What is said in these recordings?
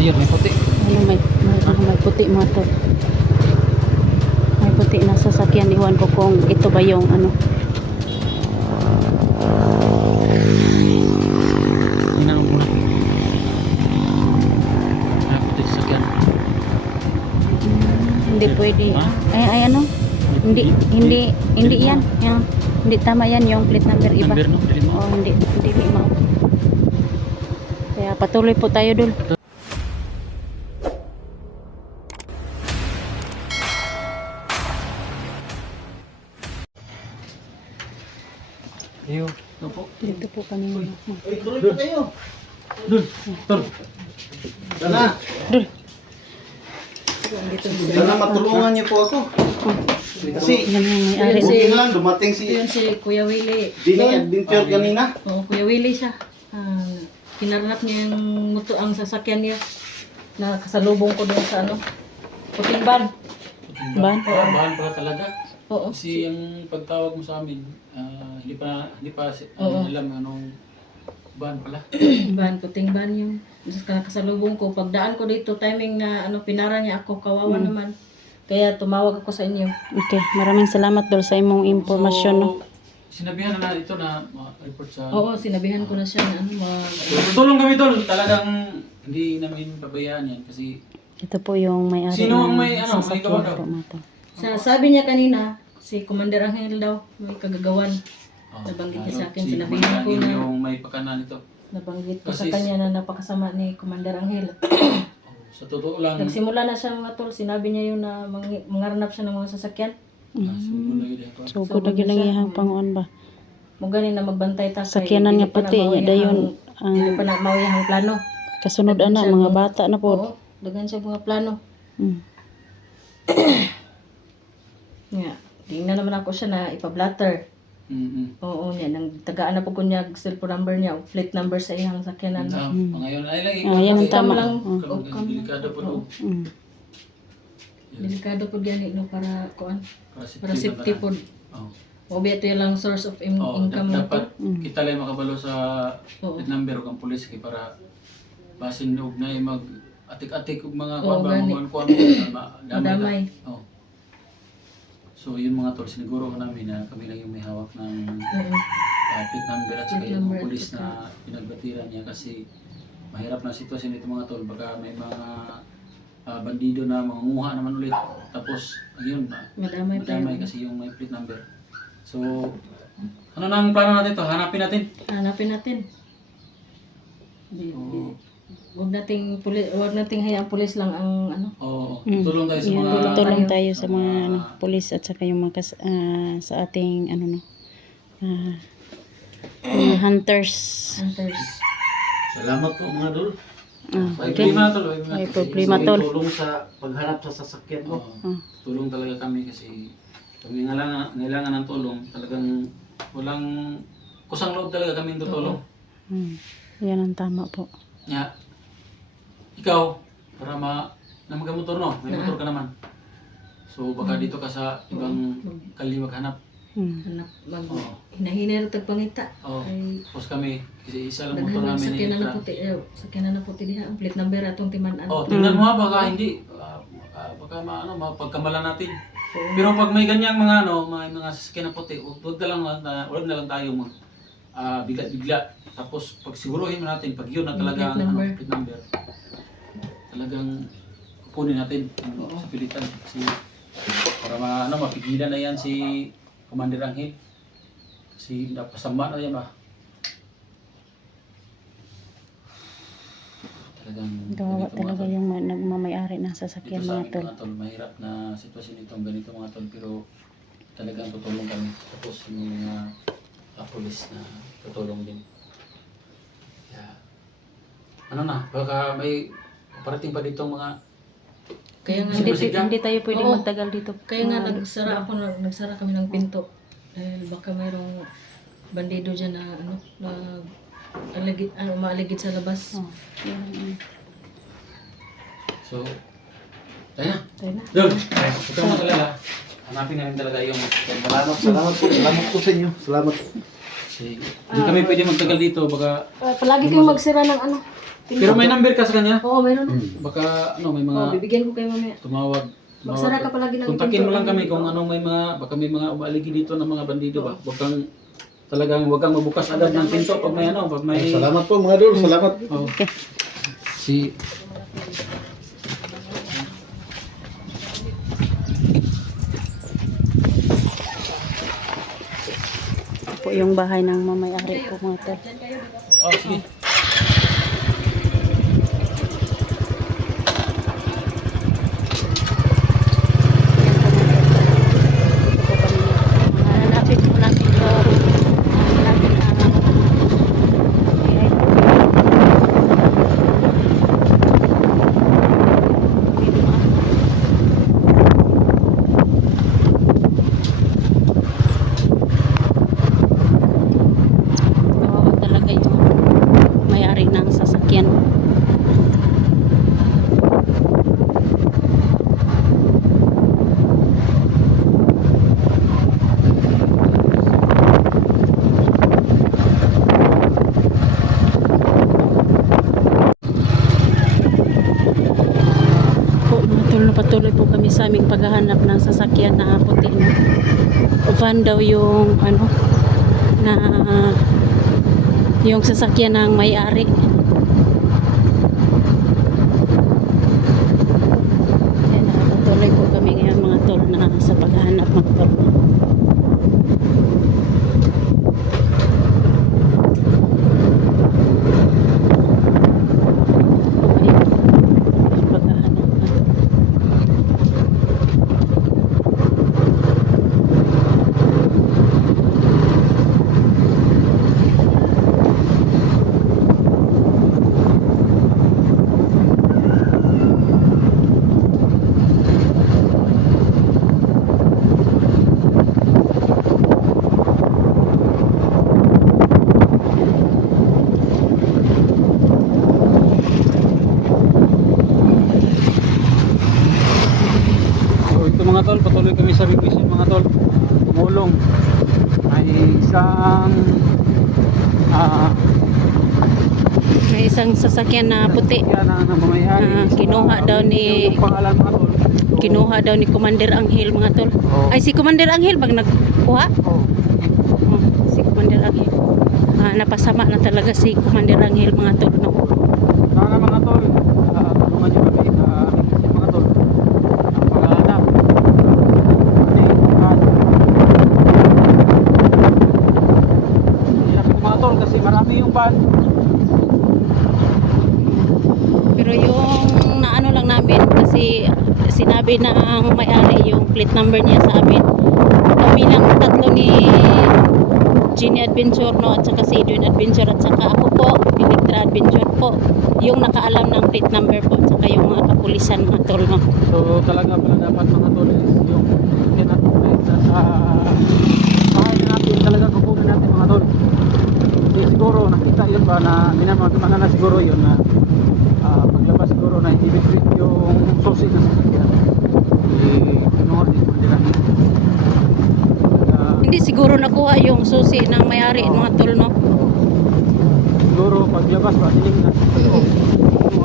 Ayun, may puti. Ano, may puti mga tol. May puti na sasakyan. Iwan ko kung ito ba yung ano. Tingnan mo muna. May puti sasakyan. Hindi pwede. Ha? Ay ano? Hindi yan. Yan. Hindi tama yan yung plate number iba. Number, no? Dili mo. Oh, hindi mo. Kaya patuloy po tayo dul. Iyo. Ito po. Dito po kami. Tuloy po kayo. Dul. Tol. Sana. Dul. Sana matulungan niyo po ako. Kasi, Yan yung may-ari. buti lang, dumating Yun si si Kuya Willie. Dini Adventure kanina. Oo, Kuya Willie siya. Kinarnap niya yung ang sasakyan niya na kasalubong ko doon sa ano, puting van. Ban? Bahan pala talaga. Oo. Kasi yung pagtawag mo sa amin, hindi pa Oo. alam anong bahan pala. Van, puting van yung kasalubong ko. Pagdaan ko dito, timing na ano, pinara niya ako, kawawa naman. Kaya tumawag ako sa inyo. Okay, maraming salamat dul sa imong impormasyon. No? Sinabihan na ito na report sa... Oo, sinabihan ko na siya na ano, Tulong kami tol. Talagang hindi namin pabayaan yan kasi... Ito po yung may-ari Sino ang ng may ano, may sasakyan gawa daw? po, mga tol. sabi niya kanina, si Commander Angel daw, may kagagawan. Nabanggit niya sa akin, sinabihan ko na, yung may pakanan ito. nabanggit ko Kasi- sa kanya na napakasama ni Commander Angel. Sa totoo lang, Nagsimula na siya mga tol, sinabi niya yun na mangarnap siya ng mga sasakyan. sugo na yun ako. So, kung lagi lang ihang panguan ba? Muganin na magbantay ta. Sakyanan nga pati, niya dayon ang Hindi pa na mauyahang plano. kasunod ana, mga bata na po. Oo, dagan siya mga plano. Mm. Nga, tingnan naman ako siya na ipablatter. Oo, niya, nang tagaan na po ko niya, cellphone number niya, o plate number sa iyang sakyanan. Ngayon ay lang Yan ang tama. lang. Delikado po Oo. Mm. Delikado po yan, no, para kuan, para safety po. Oh. O ito yung lang source of income mo Dapat to. kita lang makabalo sa Oo. plate number o kang pulis kay para basin og na mag atik-atik og mga Oo, kuan gani. mga kuan damay. Madamay. Oh. So yun mga tol, siniguro ko namin na kami lang yung may hawak ng Oo. plate number at saka Plate yung number mga at pulis saka- na pinagbatiran niya kasi mahirap na sitwasyon nito mga tol. Baka may mga bandido na mangunguha naman ulit. Tapos, ayun, Madamay pa madamay yun. kasi yung may plate number. So, ano na ang plano natin to? Hanapin natin. Hanapin natin. Oo. Wag nating hayaan pulis lang ang ano. Oo, Mm. tulong tayo sa Yan, mga... tulong tayo sa sa mga mga- ano, pulis at saka yung mga sa ating ano no. Mga hunters. Hunters. Salamat po mga dul. May Okay. problema tol. May problema tol. Tulong sa paghanap sa sasakyan ko. Oo. Tulong talaga kami kasi pag ngailangan ng tulong, talagang walang kusang loob talaga kami tutulong. Yan ang tama po. Nya, ikaw, para na magamotor no, may motor ka naman. So baka dito ka sa ibang kali maghanap. Hanap Oo. hinahinay ra tag pangita. Oo. Ay Tapos kami, kasi isa lang motor daghan namin sakyanan na extra. puti, sakyanan na puti diha ang plate number atong timan-an. Oh, tingnan mo ha, baka hindi, baka mapagkamalan natin. Pero pag may ganyang mga may mga sasakyan na puti, wag na lang tayo bigla-bigla. Tapos pag siguruhin mo natin, pag yun na talaga Plate ang number. plate number, talagang kukunin natin sa pilitan. Kasi para mapigilan na yan si Commander Angel. Kasi napasama na yan ba? Talagang Gawa ganito, mga talaga tol. yung nagmamayari ng sasakyan Dito sa mga amin tol. mga tol, mahirap na sitwasyon itong ganito mga tol, pero talagang tutulong kami. Tapos yung mga pulis na tutulong din. Kaya, ano na, baka may parating pa dito mga Kaya nga Hindi tayo pwedeng Oo. magtagal dito. kaya nga nagsara kami ng pinto. Dahil baka mayroong bandido diyan na ano na maaligid sa labas. Oh, yan. So, tayo na. Tayo na. Dol, huwag kang magalala. Hanapin namin talaga yung... Salamat po. Salamat po sa inyo. Salamat. Kasi, hindi kami pwede magtagal dito, baka... Palagi kayong magsira ng ano. Pero may number ka sa kanya? Oo, mayroon. Baka ano, may mga Bibigyan ko kayo mamaya. tumawag. Magsara ka palagi ng Kontakin mo pinto. lang kami kung anong may mga, baka may mga umaaligi dito ng mga bandido ba. Huwag kang mabukas agad ng pinto pag may ano, pag may... Salamat po mga idol, salamat. Oh. Okay. Si... Po yung bahay ng mamayari po mga tol. Oh, sige. Hanapin po natin yung natin talaga yung may-ari ng sasakyan. Patuloy po kami sa aming paghahanap ng sasakyan na puti na van daw yung ano na yung sasakyan ng may-ari. Yan, patuloy po kami ngayon mga tol na sa paghahanap mga tol. Mga tol, patuloy kami sa requisition mga tol. Tumulong. May May isang sasakyan na puti. na mamayari. Kinuha daw ni Yung pangalan mga tol. kinuha daw ni Commander Anghel mga tol. Oh. Ay si Commander Anghel bag nagkuha? Oh. Si Commander Anghel. Napasama na talaga si Commander Anghel mga tol no. Sana mga tol, tulungan nyo kami sa requisition mga tol. Ang paghahanap. Hirap ito mga tol kasi marami yung van. Pero yung naano lang namin kasi sinabi ng may-ari yung plate number niya sa amin. Kami lang tatlo ni Genie Adventure no at saka si Edwin Adventure at saka ako po, Electra Adventure po. Yung nakaalam ng plate number po at saka yung mga kapulisan mga tol no. So talaga pala dapat mga tol is yung tinatupay sa bahay natin talaga kukunin natin mga tol. Kasi siguro nakita yun ba na minamagmana na siguro yun na paglabas siguro na hindi bitbit yung susi na sasakyan. Kinuha din po nila. Hindi siguro nakuha yung susi ng may-ari mga tol no. Siguro paglabas ba dinig na kinuha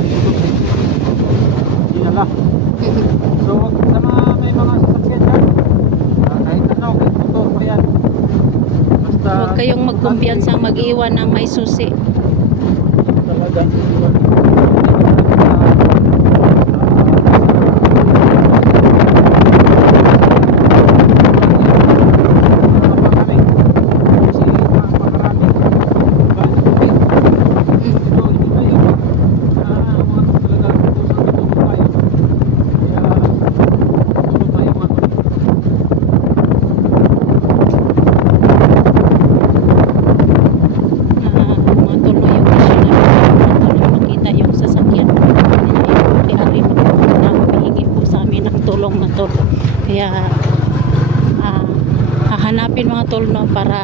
yung susi. Yun lang. So sa may mga sasakyan dyan, kahit ano, kahit motor pa yan, basta Huwag kayong magkumpiyansang mag-iwan ng may susi. talagang iwan. Mga tol no yung mission namin makita yung sasakyan yung may-ari na humihingi po sa amin ng tulong na tol. Kaya hahanapin mga tol no para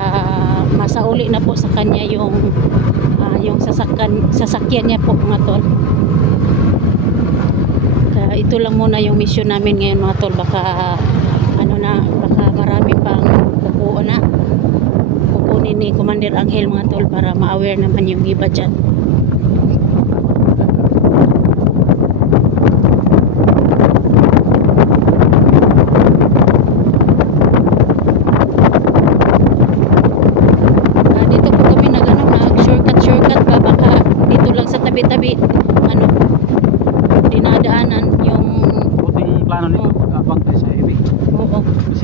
masauli na po sa kanya yung sasakyan niya po mga tol. Kaya ito lang muna yung mission namin ngayon mga tol. Baka baka marami pang kukunin ni Commander Anghel mga tol para ma-aware naman yung iba dyan.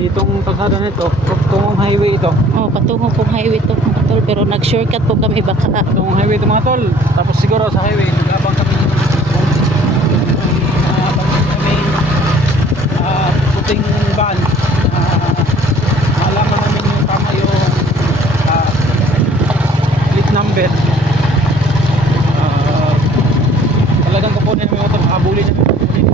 itong kalsada nito, itong highway ito. Oh, patungo pong highway to mga tol, pero nag-shortcut po kami baka. Itong highway ito mga tol. Tapos siguro sa highway, nag-abang kami puting van. Malaman namin yung tama yung plate number. Talagang kukunin namin ito, makabulin namin kukunin.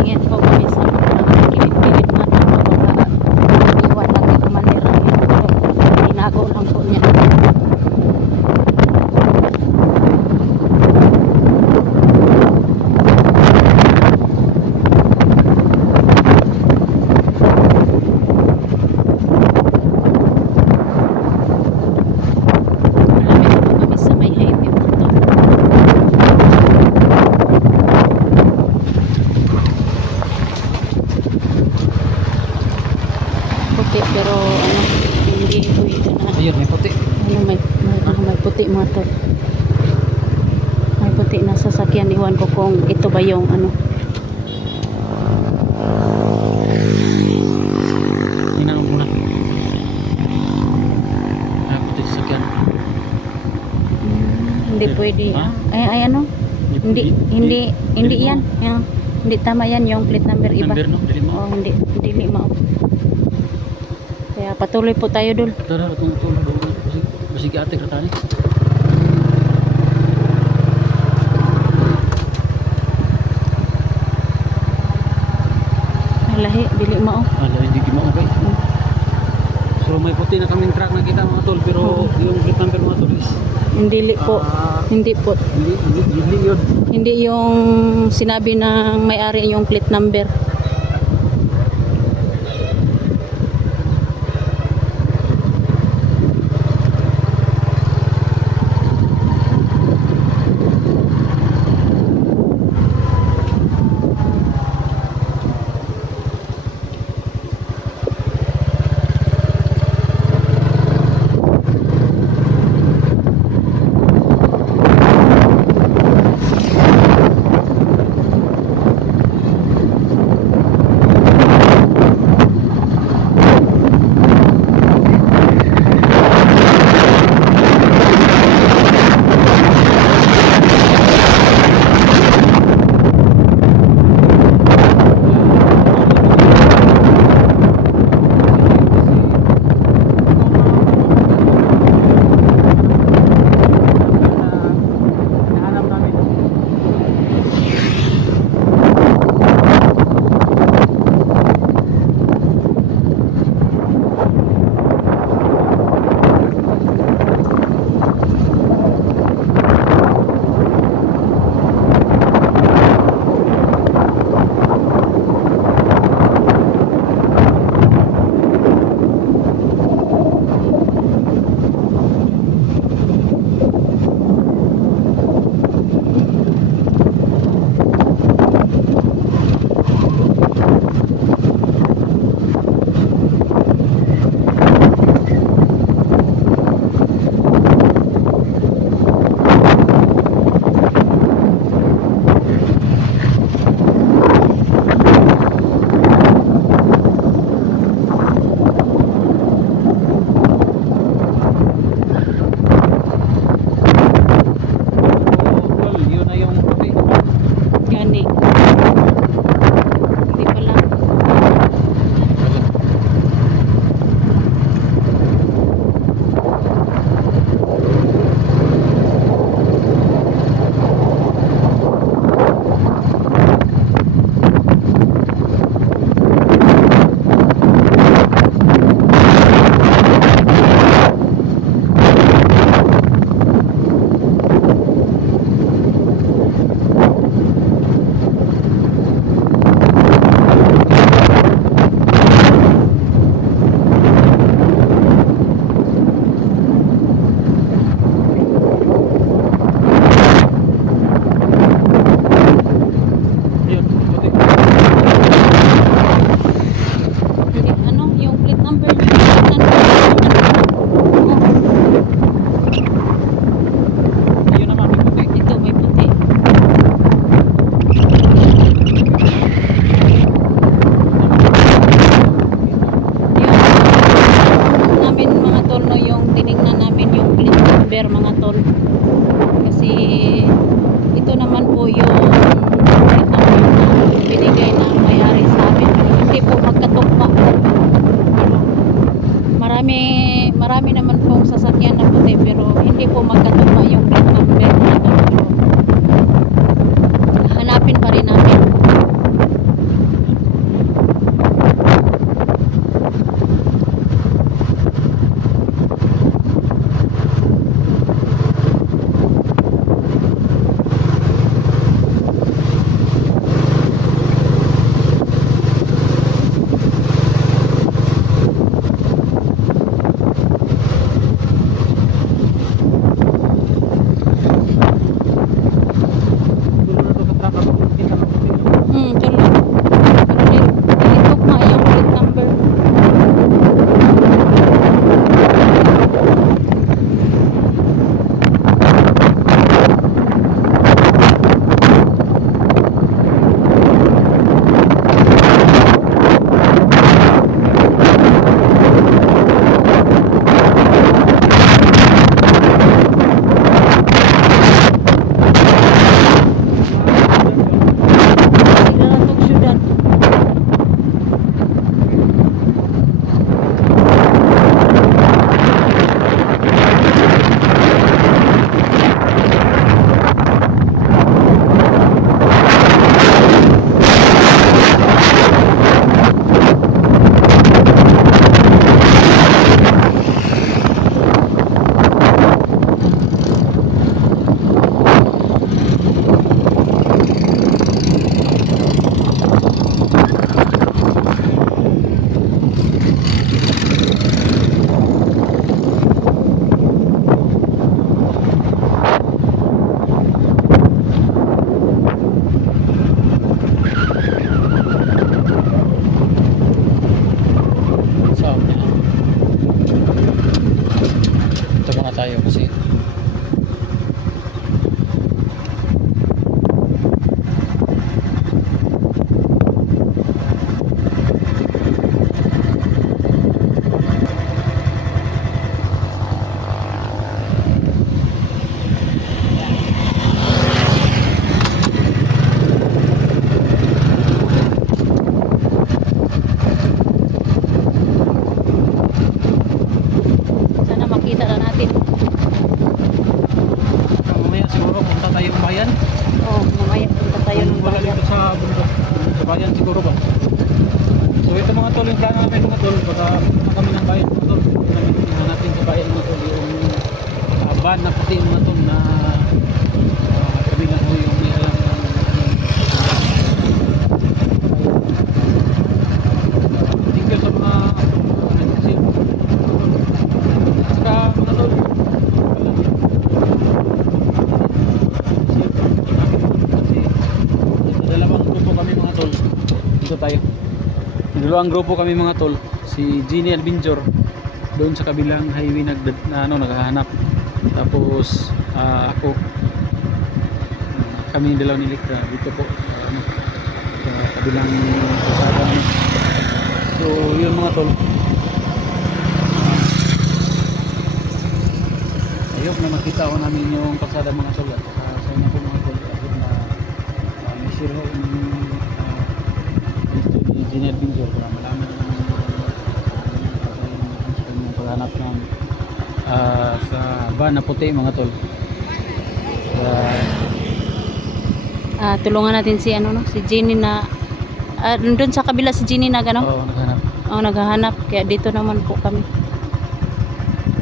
Tingin po kami sa kilid-kilid na ito para iwan natin kumanira. Tinago lang po niya. Malapit po kami sa may highway po to. Puti pero ano, hindi po ito na Ayun, may puti. may puti mga tol. May puti na sasakyan. Iwan ko kung ito ba yung ano. Tingnan mo muna. Puti sa sakyan. Hindi pwede. Ha? Ay ano? Hindi yan. Yan. Hindi tama yan yung plate number iba. Number no, dili mo. Oh, hindi lima. Kaya patuloy po tayo dul. Tara, tulog. Basig ate kratani. Lahi, dili mao. Ala, hindi mo okay. So may puti na kaming truck nakita mga tol, pero yung plate number mga tol is Hindi po. Hindi po. hindi yun. Hindi yung sinabi ng may-ari yung plate number. magkatugma. Marami naman pong sasakyan na puti pero hindi po magkatugma yung plate number nito. Hanapin pa rin namin. Tuloy. Pero tugma yung plate number. Ilalatog syudad. Saan na? Ito muna tayo kasi Sana makita na natin. Mamaya siguro punta tayong bayan. Oh, mamaya punta tayo ng Wala bayan. dito sa bundok. Sa bayan siguro ba? So ito mga tol, yung plano namin mga tol, baka punta kami ng bayan mga tol. Tingnan natin sa bayan mga tol, yung van na puti mga tol na kami na po yung may alam ng thank you sa mga nag-sip. Saka mga tol, dalawang grupo kami mga tol. Dito tayo. Dalawang grupo kami mga tol. Si Genie Adventure doon sa kabilang highway naghahanap. Tapos ako kami yung dalawa ni Likra dito po sa kabilang kalsada namin. So yun mga tol. Ayok na makita ko namin yung kalsada mga tol at sa inyo po mga tol na may share ho ni Genie Adventure para malaman yung paghanap ng sa van na puti mga tol. Tulungan natin si si Jenny na doon sa kabila si Jenny na gano. Oo, naghanap. Oh, naghahanap kaya dito naman po kami.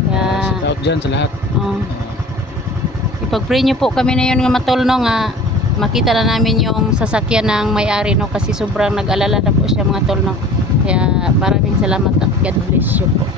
Shout Kaya out dyan sa lahat. ipag-pray niyo po kami na yun nga matulno nga makita na namin yung sasakyan ng may-ari no kasi sobrang nag-alala na po siya mga tolno. Kaya maraming salamat at God bless you po.